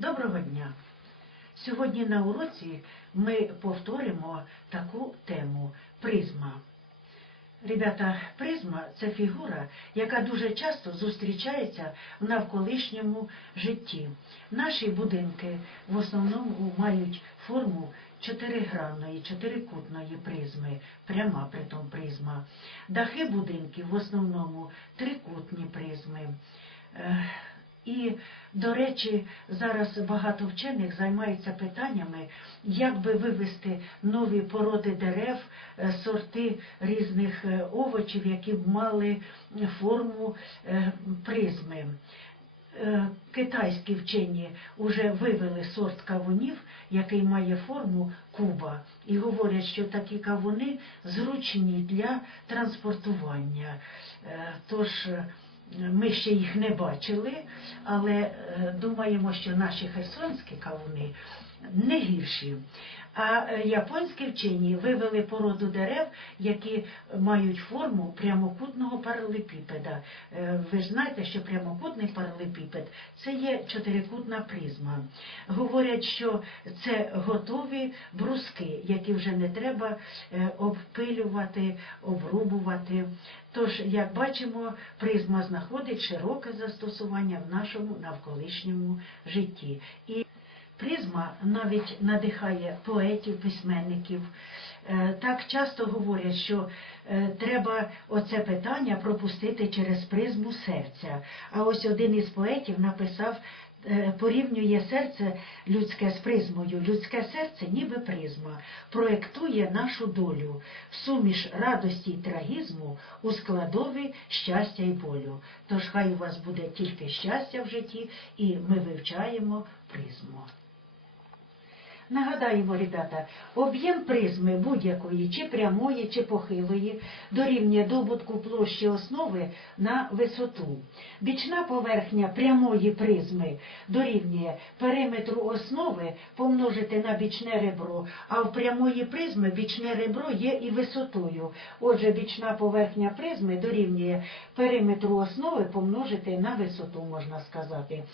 Доброго дня! Сьогодні на уроці ми повторимо таку тему призма. Ребята, призма це фігура, яка дуже часто зустрічається в навколишньому житті. Наші будинки в основному мають форму чотиригранної, чотирикутної призми, пряма притом призма. Дахи будинків в основному трикутні призми. І, до речі, зараз багато вчених займаються питаннями, як би вивести нові породи дерев, е, сорти різних е, овочів, які б мали форму е, призми. Китайські вчені вже вивели сорт кавунів, який має форму куба, і говорять, що такі кавуни зручні для транспортування. Тож ми ще їх не бачили, але е, думаємо, що наші херсонські кавуни не гірші. А е, японські вчені вивели породу дерев, які мають форму прямокутного паралепіпеда. Е, Ви ж знаєте, що прямокутний паралепіпед це є чотирикутна призма. Говорять, що це готові бруски, які вже не треба обпилювати, обрубувати. Тож, як бачимо, призма знаходить широке застосування в нашому навколишньому житті. І Призма навіть надихає поетів, письменників. Е, Так часто говорять, що е, треба оце питання пропустити через призму серця. А ось один із поетів написав, порівнює серце людське з призмою. Людське серце, ніби призма, проєктує нашу долю, суміш радості й трагізму у складові щастя й болю. Тож хай у вас буде тільки щастя в житті, і ми вивчаємо призму. Нагадаємо, ребята, об'єм призми будь-якої, чи прямої, чи похилої, дорівнює добутку площі основи на висоту. Бічна поверхня прямої призми дорівнює периметру основи помножити на бічне ребро, а в прямої призми бічне ребро є і висотою. Отже, бічна поверхня призми дорівнює периметру основи помножити на висоту, можна сказати.